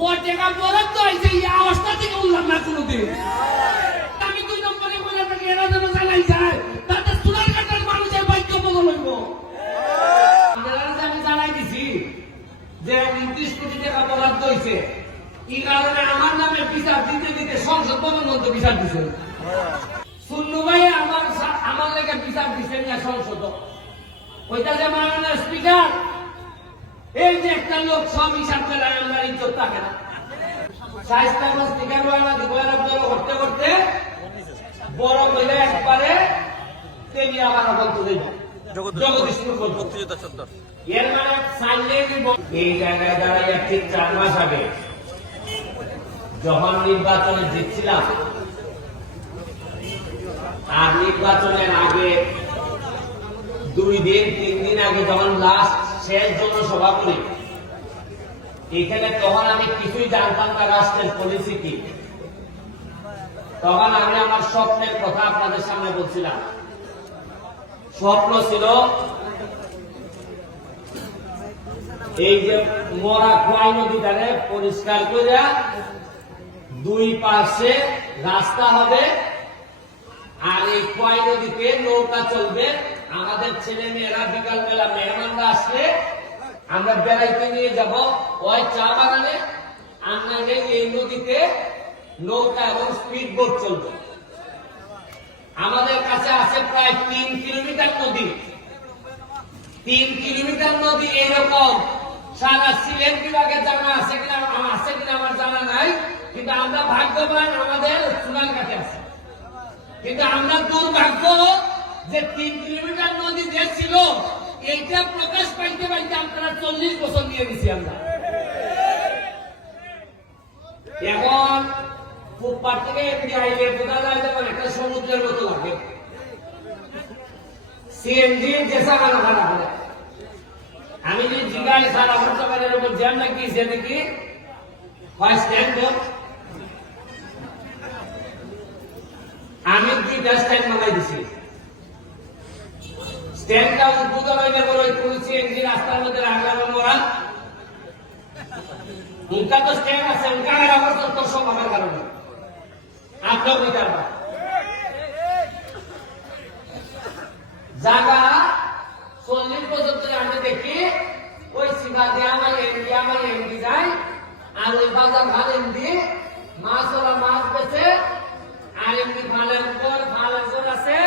টাকা বরাদ্দ হয়েছে এই অবস্থা থেকে উঠলাম না কোনোদিন। আমি 2 নম্বরে বলে থাকি এরা যেন জানাই যায় তাতে চুলার কাটার মানুষের বাক্য বদল হইব। আমি জানাই দিছি যে 29 কোটি টাকা বরাদ্দ হয়েছে, কি কারণে আমার নামে বিচার দিতে দিতে সংসদ ভবন মধ্যে বিচার দিছে। সুন্নু ভাই আমার লেগে বিচার দিচ্ছেন না সংসদ, ওইটা যে মাননীয় স্পিকার এই যে একটা লোক সব হিসাব করে আমরা ইজ্জত থাকে না। স্বাস্থ্য স্পিকার করতে করতে বড় হইলে একবারে তেলি আবার বলতে দেব জগদীশপুর এর মানে সাইলে এই জায়গায় দাঁড়িয়ে ঠিক 4 মাস আগে যখন নির্বাচনে জিতছিলাম, আর নির্বাচনের আগে 2 দিন 3 দিন আগে যখন লাস্ট শেষ জনসভা করি এখানে, তখন আমি কিছুই জানতাম না রাষ্ট্রের পলিসি কি। তখন আমি আমার স্বপ্নের কথা আপনাদের সামনে বলছিলাম। স্বপ্ন ছিল এই যে মরা খোয়াই নদীটারে পরিষ্কার করে 2 পাশে রাস্তা হবে, আর এই খোয়াই নদীতে নৌকা চলবে। আমাদের ছেলে মেয়েরা বিকাল বেলা মেহমানরা আসলে আমরা বেড়াইতে নিয়ে যাব ওই চা বাগানে, আমরা এই নদীতে নৌকা এবং স্পিড বোট চলবে। আমাদের কাছে আছে প্রায় 3 কিলোমিটার নদী। 3 কিলোমিটার নদী এরকম সারা সিলেট বিভাগে জানা আছে কিনা আমার জানা নাই, কিন্তু আমরা ভাগ্যবান আমাদের সোনারঘাটে আছে। কিন্তু আমরা দুর্ভাগ্য যে 3 কিলোমিটার নদী যে ছিল এইটা প্রকাশ পাইতে পাইতে আপনারা 40 বছর নিয়ে গেছি আমরা। এখন ফুটপাথ থেকে আইলে বোঝা যায় যেমন একটা সমুদ্রের মতো লাগে। সিএনজি যে সাগানো খানা হয়, আমি যদি জিগায় সারা বছরের উপর জ্যাম নাকি সে দেখি হয় স্ট্যান্ড। আমি 2টা স্ট্যান্ড বানাই দিছি। স্ট্যান্ডটা উদ্বোধন হইলে বলে পুলিশ এনজি রাস্তার মধ্যে রাখলাম মোরা, উনকা তো স্ট্যান্ড আছে, উনকা রাখার তো সম্ভাবনার কারণে আপনার বিচার জায়গা 40 বছর ধরে আমি দেখি ওই সিবা দিয়ে আমার এমডি যায়, আর ওই বাজার ভালো এমডি মাছ ওরা মাছ বেছে, আর এমনি ভালের পর আছে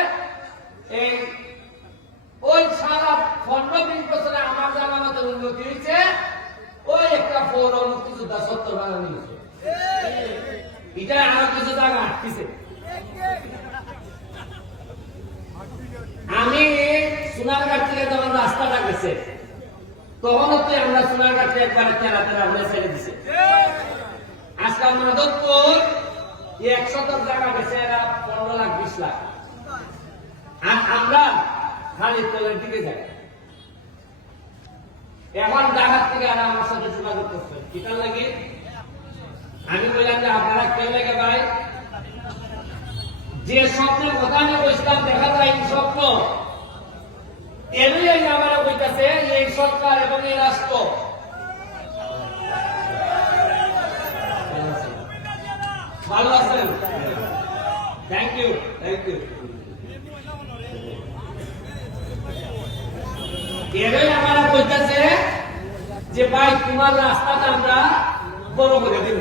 এই ওই সারা 15-20 বছরে আমার জানা মতো উন্নতি হয়েছে। ওই একটা পৌর মুক্তিযোদ্ধা 70 বানানো হয়েছে, এটা আরো কিছু জায়গা আটকেছে। আমি সোনারঘাট থেকে যখন রাস্তাটা গেছে তখন তো আমরা সোনারঘাট থেকে একবার তেরা হয়ে ছেড়ে দিছে। আজকে মাধবপুর 1 শতক জায়গা গেছে, এরা 15 লাখ 20 লাখ, আর আমরা খালি তলের দিকে যাই। এখন জায়গার থেকে আর আমার সাথে যোগাযোগ করছে কিটার লাগে। আমি বললাম যে আপনারা কেউ লাগে ভাই, যে স্বপ্নের কথা আমি বলছিলাম দেখা যায় এই স্বপ্ন এমনি আমার বইতেছে এই সরকার এবং এই রাষ্ট্র। ভালো আছেন? Thank you. এরাই আমরা বলতেছে যে ভাই তোমার রাস্তাটা আমরা বড় করে দেব।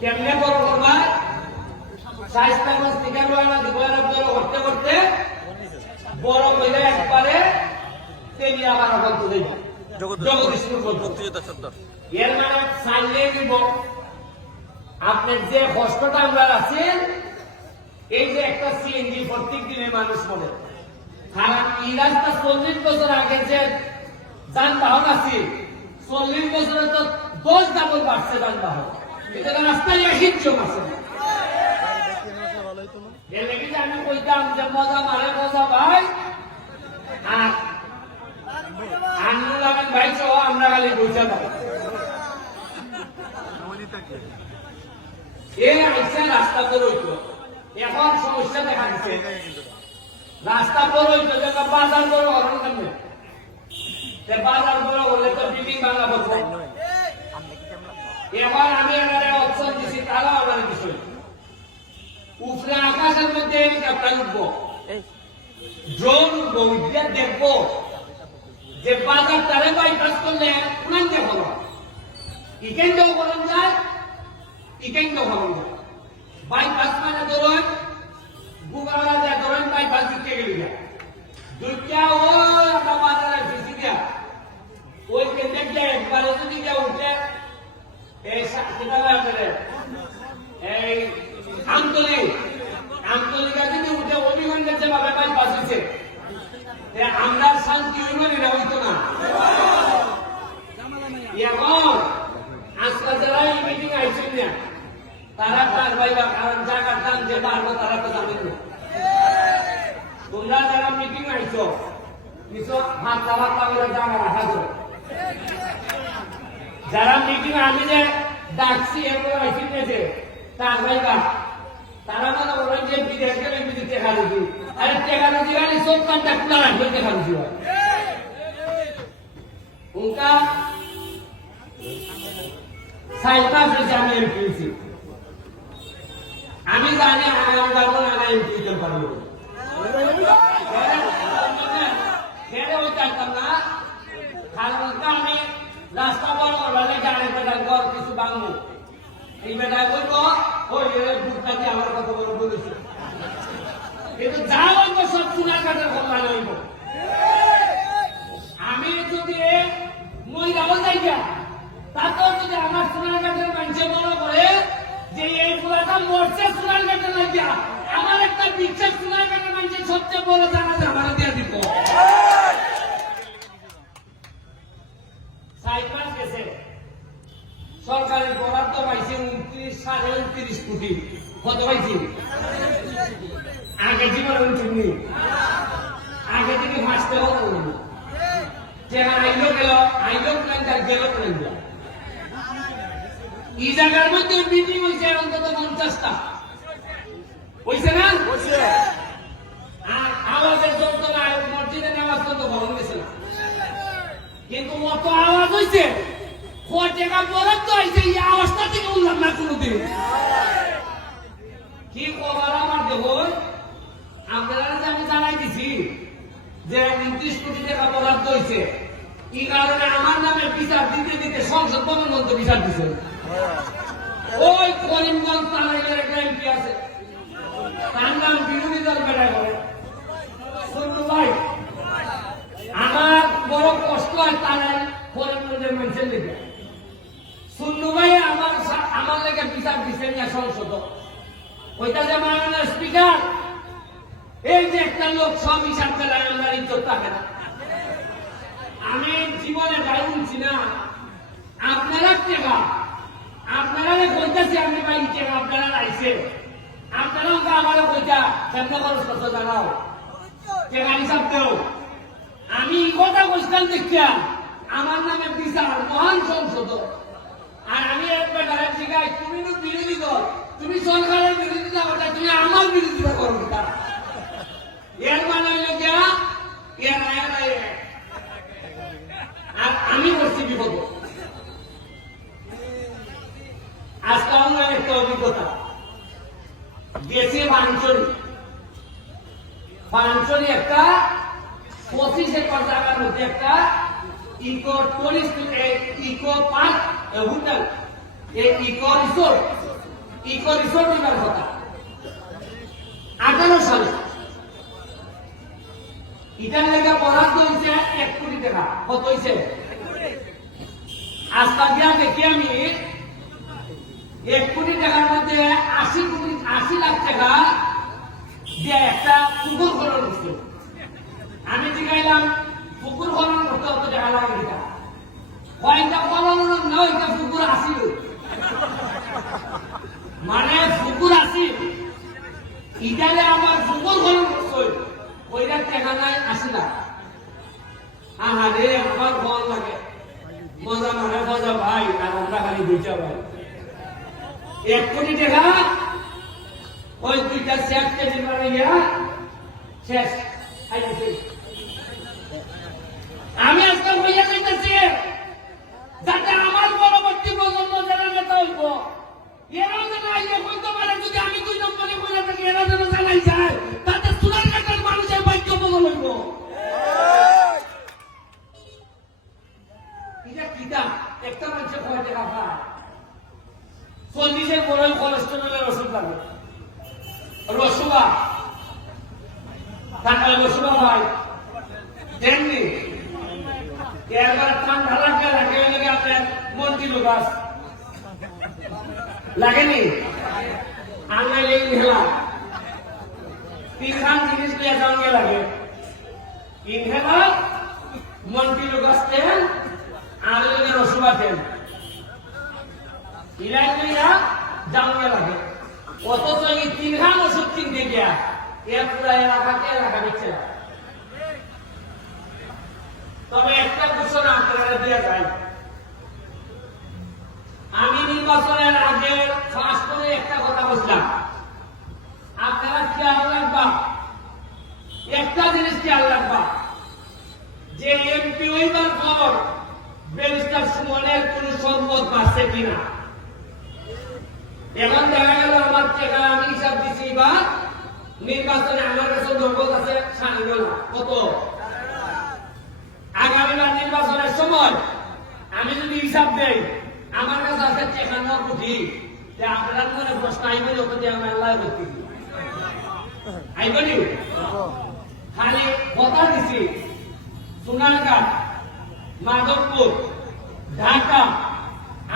কেমনে বড় করবা? স্বাস্থ্য থেকে বড় করতে করতে বড় হইলে একবারে তেলি আবার বলতে দেব জগদীশপুর মুক্তিযোদ্ধা সত্তর। এর মানে সাইলে দিব আপনার যে কষ্টটা আমরা আছেন, এই যে একটা সিএনজি প্রত্যেক দিনে মানুষ বলে, কারণ এই রাস্তা 40 বছর আগে যে যানবাহন আছে 40 বছরে তো 10 ডাবল বাড়ছে যানবাহন, এটা রাস্তায় একই আছে। এর লেগে আমি কইতাম যে মজা মারে মজা ভাই, আর আন্দোলন ভাই সহ আমরা খালি পয়সা পাবো। এই আইসা রাস্তা তো রইতো, এখন সমস্যা দেখা দিচ্ছে। রাস্তা বড় হইতো যে বাজার বড় হলো কেমনে, বাজার বড় হলে তো বিল্ডিং বাংলা বলবো। এবার আমি এনারে অপশন দিছি, তারা আমার বিষয় উপরে আকাশের মধ্যে হেলিকপ্টার উঠবো, ড্রোন উঠবো, উঠে দেখবো যে বাজার তারে বাইপাস করলে কোন দেখো ইকেন্দ্রও বলেন যায়, ইকেন্দ্র বলেন যায়। বাইপাস মানে ধরুন গুগাওয়া যায়, ধরুন বাইপাস দিতে গেলে যায় দুইটা ওই একটা বাজারে ফেসি দিয়া ওই কেন্দ্রে গিয়ে একবারে যদি গিয়ে উঠে এই এই আন্তরিকা যদি উঠে অভিমানের যেভাবে বাইপাস দিচ্ছে আমরা শান্তি না হইতো না। এখন আজকাল যারা এই মিটিং আইছেন না তারা কার ভাইবা, কারণ জায়গার দাম যে বাড়বো তারা তো জানেন না। তোমরা যারা মিটিং আইছো কিছু হাত করে জায়গা রাখা যায়, যারা মিটিং আমি যে ডাকছি এগুলো আইছেন যে তার ভাইবা তারা মনে করেন যে বিদেশ গেলে বিদেশ টেকালজি, আরে টেকালজি মানে সব কানটা খোলা রাখবে টেকালজি হয় उनका সাইটা ফেসে আমি এমপি হয়েছি, আমি জানি আগামী বারবার আনা এমপি হতে পারবো খেলে ওই চাইতাম না, কারণ আমি রাস্তা বড় করলে জানে বেটার ঘর কিছু বাংলো এই বেটায় বলবো ওই বুকটা দিয়ে আমার কথা বলে বলেছি, কিন্তু যা বলবো সব চুনার কাঠের কথা হইব। আমি যদি মহিলাও যাই তাতেও যদি আমার সোনারঘাটের মানুষে মনে করে যে এই পুরাটা মরছে সোনারঘাটে লাগিয়া, আমার একটা বিশ্বাস সোনারঘাটের মানুষের সবচেয়ে বড় জানাজা আমার দিয়ে দিত। সাইপ্রাস গেছে সরকারি বরাদ্দ পাইছে 29.29 কোটি, কত পাইছি আগে জীবনে তুমি আগে থেকে ফাঁসতে হতো যেখানে আইলো প্ল্যান গেল প্ল্যান এই জায়গার মধ্যে মিটিং হয়েছে অন্তত 50টা হয়েছে না, আর আওয়াজের জন্য না মসজিদে নামাজ তো ভবন গেছে না, কিন্তু অত আওয়াজ হয়েছে টাকা বরাদ্দ হয়েছে এই আওয়াজটা থেকে উঠলাম না কোনোদিন। কি খবর আমার দেখুন, আপনারা আমি জানাই দিছি যে 29 কোটি টাকা বরাদ্দ হয়েছে, এই কারণে আমার নামে বিচার দিতে দিতে সংসদ ভবন মধ্যে বিচার দিচ্ছে। ওই করিমগঞ্জ তারাইলের একটা এমপি আছে, তার নাম বিরোধী দল বেড়ায় করে সন্টু ভাই, আমার বড় কষ্ট হয় তারাই করিমগঞ্জের মানুষের লেগে। সন্টু ভাই আমার লেগে বিচার দিচ্ছে না সংসদ, ওইটা যে মাননীয় স্পিকার এই যে একটা লোক সব হিসাব ফেলায় আমরা ইজ্জত থাকে না। আমি জীবনে গাই বলছি না, আপনারা টেকা আপনারা বলতেছি আমি ভাই টেকা আপনারা আইসে আপনারা আমার বইটা কেমন খরচ করতে জানাও টেকা হিসাব দেও। আমি কথা বলছিলাম দেখিয়া আমার নামে বিচার মহান সংসদ, আর আমি একবার শিখাই তুমি তো বিরোধী দল, তুমি সরকারের বিরোধিতা করতে, তুমি আমার বিরোধিতা করো তারা এর মানে হইল গিয়া আর আমি করছি বিপদ। আজকে আমার একটা অভিজ্ঞতা গেছে ফাঞ্চরি একটা 25 একর জায়গার মধ্যে একটা eco tourist eco park hotel eco resort হইবার কথা 18 সালে। এটার লেগে বরাদ্দ হয়েছে 1 কোটি টাকা, কত হয়েছে আজকা দিয়া দেখি আমি 1 কোটি টাকার মধ্যে 80 লাখ টাকা দিয়ে একটা পুকুর খনন করছে। আমি জিগাইলাম পুকুর খনন করতে কত টাকা লাগে এটা, কয়টা খনন না ওইটা পুকুর আসিল, মানে পুকুর আসিল ইটারে আমার পুকুর খনন করছে ওইটা টাকা নাই 80 লাখ। আহারে আমার ফল লাগে মজা মানে মজা ভাই, আর আমরা খালি দুইটা ভাই 1 কোটি টাকা ওই দুইটা শেষ কেজি বানাইয়া শেষ। আমি আজকাল হইয়া যাইতেছি যাতে আমার পরবর্তী প্রজন্ম যারা কয় টাকা খায় 40-এর বড় কোলেস্টেরলের ওষুধ লাগে রসুয়া টাকা রসুয়া ভাই দেননি এরবার ঠান্ডা লাগে লাগে আপনার মন্দির গাছ লাগেনি আনলে ইনহেলার 3 জিনিস নিয়ে যাওয়া লাগে ইনহেলার মন্দির গাছ তেল আর রসুয়া তেল ইলাই নিয়ে যাওয়া লাগে অথচ এই 3 ওষুধ কিনতে গিয়া এর পুরা এলাকা দিচ্ছে না তবে একটা ঘোষণা আপনারা দিয়ে যায় আমি নির্বাচনের আগে ফার্স্ট করে একটা কথা বললাম আপনারা খেয়াল রাখবা একটা জিনিস খেয়াল রাখবা যে এমপি হইবার পর ব্যারিস্টার সুমনের কোন সম্পদ বাড়ছে কিনা এখন দেখা গেল আমার টাকা আমি হিসাব দিচ্ছি বা নির্বাচনে আমার কাছে নগদ আছে 5 কত আগামীবার নির্বাচনের সময় আমি যদি হিসাব দেই আমার কাছে আছে 53 কোটি যে আপনার মনে প্রশ্ন আইবনি ওটা দিয়ে আমি আল্লাহ বলছি আইবনি খালি কথা দিছি সোনারগাঁ মাধবপুর ঢাকা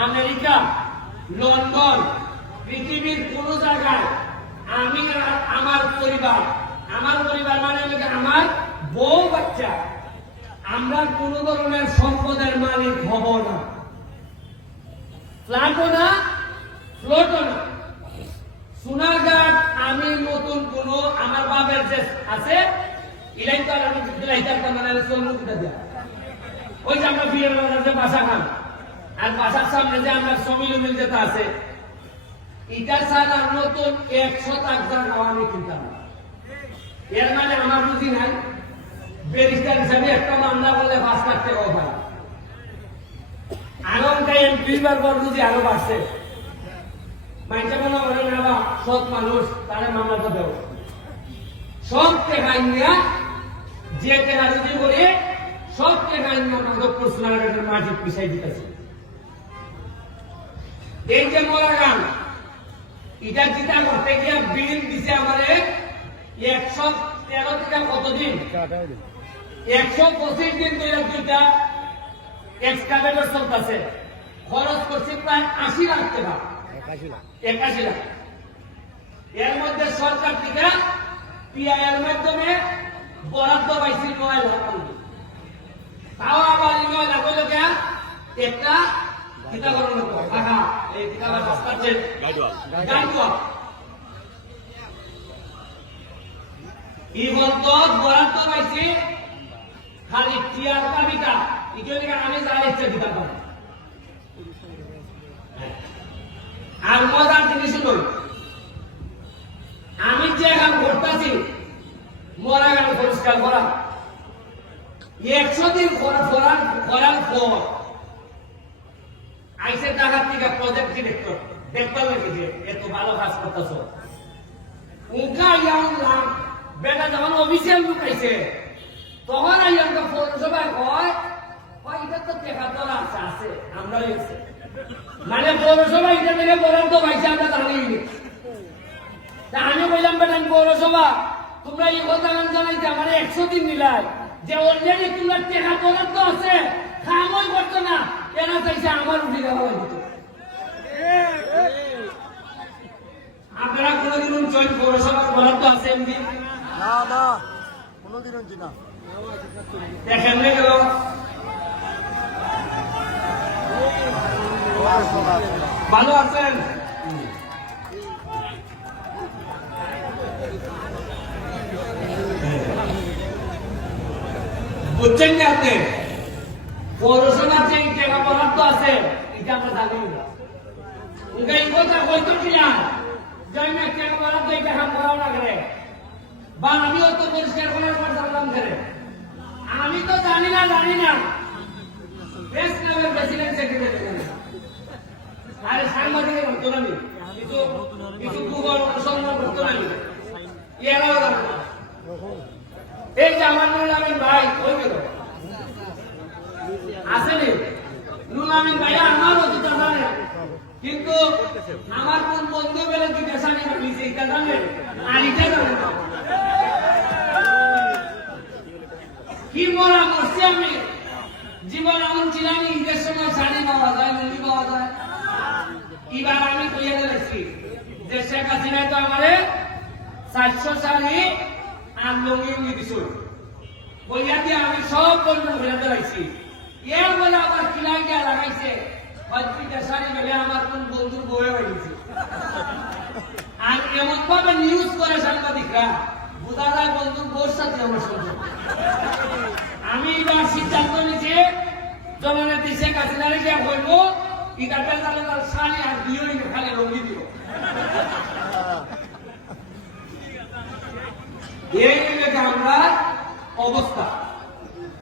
আমেরিকা লন্ডন পৃথিবীর কোন জায়গায় আমি আমার পরিবার মানে আমার বউ বাচ্চা আমরা কোন ধরনের সম্পদের মালিক হব না ফ্ল্যাটও না ফ্লোটও না সোনারঘাট আমি নতুন কোন আমার বাপের যে আছে ইলাইতার আমি ইলাইতার মানে চলমুখটা দেয়া ওই যে আমরা বিয়ের যে বাসা খান আর বাসার সামনে যে আমরা সমিল মিল যেটা আছে এটা ছাড়া নতুন 100 জায়গা আমি কিনতাম এর মানে আমার বুঝি নাই ব্যারিস্টার হিসাবে একটা মামলা বলে 5 লাখ টাকা হয় আগামীকাল এমপি বার পর বুঝি আরো বাড়ছে মাইটা মনে করেন না সৎ মানুষ তারা মামলাটা দেব সব টাকা নিয়ে যে টাকা যদি বলে সব টাকা নিয়ে মাধবপুর সোনারঘাটের মাঝে পিছাই দিতেছে এই যে মোলাগান এটা যেটা করতে গিয়ে বিল দিছে আমাদের 113 থেকে কতদিন 125 দিন ধরে দুইটা এক্সকাভেটর চলতেছে খরচ করছে প্রায় 80 লাখ টাকা 81 লাখ এর মধ্যে সরকার থেকে পিআইএর মাধ্যমে বরাদ্দ পাইছে 9 লাখ তাও আবার 9 লাখ লোকে একটা কিতা করুন টাকা এই টাকা রাস্তাতে গাড়ুয়া এই বন্ধ বরাদ্দ পাইছে খালি টিয়ার কাবিটা ইজনে আমি যাই ইচ্ছা দিতে পারি আর মজার জিনিস হলো আমি যে কাম করতেছি মরা গান পরিষ্কার করা 100 দিন করার পর আইসে ঢাকার থেকে প্রজেক্ট ডিরেক্টর দেখবার লাগে যে এত ভালো কাজ করতেছ উনকা ইয়াম বেটা যখন অফিসিয়াল লোক আইছে তখন আইয়ামকে পৌরসভায় কয় এটা তো টেকা তোলা আছে আমরা হয়েছে মানে পৌরসভা এটা থেকে বরাদ্দ পাইছে আমরা জানি আমি বললাম বেটা পৌরসভা তোমরা এই কথা জানাইতে আমার 100 দিন নিলাই যে অলরেডি তোমরা টেকা বরাদ্দ আছে খামই করতো না এরা চাইছে আমার উঠে দেওয়া হইতো আপনারা কোনদিন জয়েন পৌরসভার বরাদ্দ আছে এমনি না কোনদিন হচ্ছে না দেখেন না গেল ভালো আছেন বুঝছেন না আপনি পৌরসভার যে টাকা বরাদ্দ আছে এটা আমরা জানি না উনকা এই কথা হয়তো কিনা যাই না টাকা বরাদ্দ এই টাকা করাও না করে বা আমিও তো পরিষ্কার করার পর জানলাম করে আমি তো জানি না প্রেস ক্লাবের প্রেসিডেন্ট সেক্রেটারি আরে সাংবাদিকের মতো না কিছু গুগল অনুসন্ধান করতে না এরাও জানে না এই যে আমার নুরুল আমিন ভাই ওই গেল আসেনি রুল আমিন ভাইয়া আমারও জুতা জানে, কিন্তু আমার কোন বন্ধু বেলে জুতা জানে না, নিচে এটা জানে আর এটা জানে না। কি মরা করছি আমি, জীবন এমন ছিলাম ঈদের সময় শাড়ি পাওয়া যায়, লুঙ্গি পাওয়া যায়। এবার আমি কইয়া দিয়েছি যে শেখ হাসিনা তো আমারে 400 শাড়ি আর লুঙ্গি দিছিল, বইয়া দিয়ে আমি সব বন্ধু ঘুরে বেড়াইছি। এর বলে আবার কিনা গিয়া লাগাইছে হয়তো শাড়ি মেলে আমার কোন বন্ধুর বয়ে হয়েছে। আর এমন ভাবে নিউজ করে সাংবাদিকরা, বোঝা যায় বন্ধুর বোর সাথে আমার সম্পর্ক। আমি এবার সিদ্ধান্ত নিচ্ছে জননেত্রী শেখ হাসিনারে গিয়া বলবো ইকাটা তাহলে তার শাড়ি আর দিও খালি রঙি দিও। এই আমরা অবস্থা